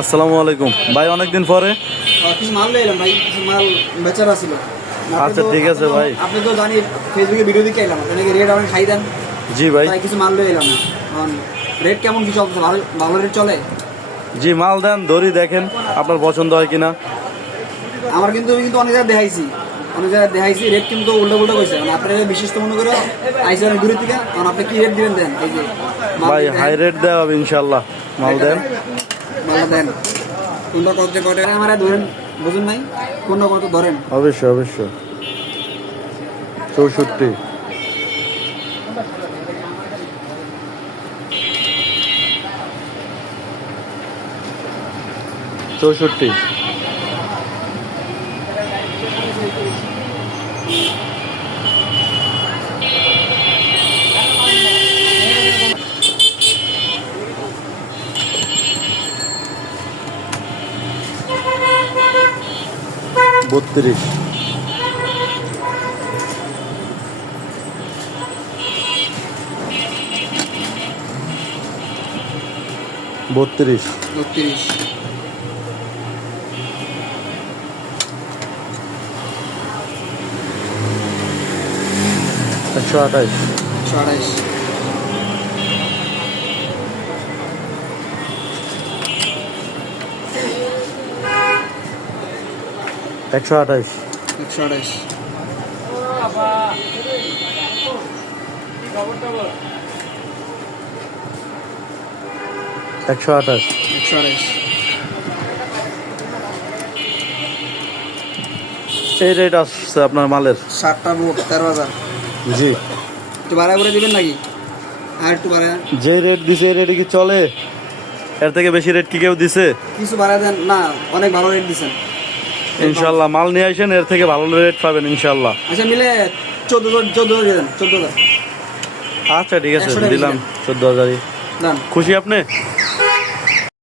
আসসালামু আলাইকুম ভাই, অনেকদিন পরে। কিছু মাল লইলাম ভাই, কিছু মাল বেচার আছিল। আচ্ছা ঠিক আছে ভাই। আপনি তো জানি ফেসবুকে ভিডিও দিকে এলাম, আপনাকে রেট অনেক খাই দেন। জি ভাই। তাই কিছু মাল লইলাম। রেট কেমন কি চলছে? ভালো ভালো রেট চলে? জি মাল দেন, ধরি দেখেন আপনার পছন্দ হয় কিনা। আমার কিন্তু অনেক জায়গায় দেখাইছি রেট কিন্তু উল্টো উল্টো কইছে। মানে আপনারা বিশেষ তো মনে করে আইসি অনেক দূরের থেকে, কারণ আপনি কি রেট দিবেন দেন? এই যে ভাই হাই রেট দেওয়া হবে ইনশাল্লাহ, মাল দেন। মালটা দেন। কোনটা কত কত আমার ধরেন, বুঝুন নাই কোনটা কত ধরেন। অবশ্যই অবশ্যই। 64, 64, 32, 32, 32, 128, 128, 128, 128, 128। 128। এই রেট আসছে আপনার মালের। 7টা বুট 13,000। জি। একটু ভাড়া করে দিবেন নাকি? আর একটু ভাড়া যে রেট দিছে এই রেটে কি চলে? এর থেকে বেশি রেট কি কেউ দিছে? কিছু ভাড়া দেন না, অনেক ভালো রেট দিচ্ছেন। ইনশাল্লাহ মাল নিয়ে আসেন, এর থেকে ভালো রেট পাবেন ইনশাল্লাহ। আচ্ছা মিলে 14,000 দিয়ে দেন, 14,000। আচ্ছা ঠিক আছে, 100 টাকা দিলাম দিবেন। 14,000। দেন। খুশি আপনি?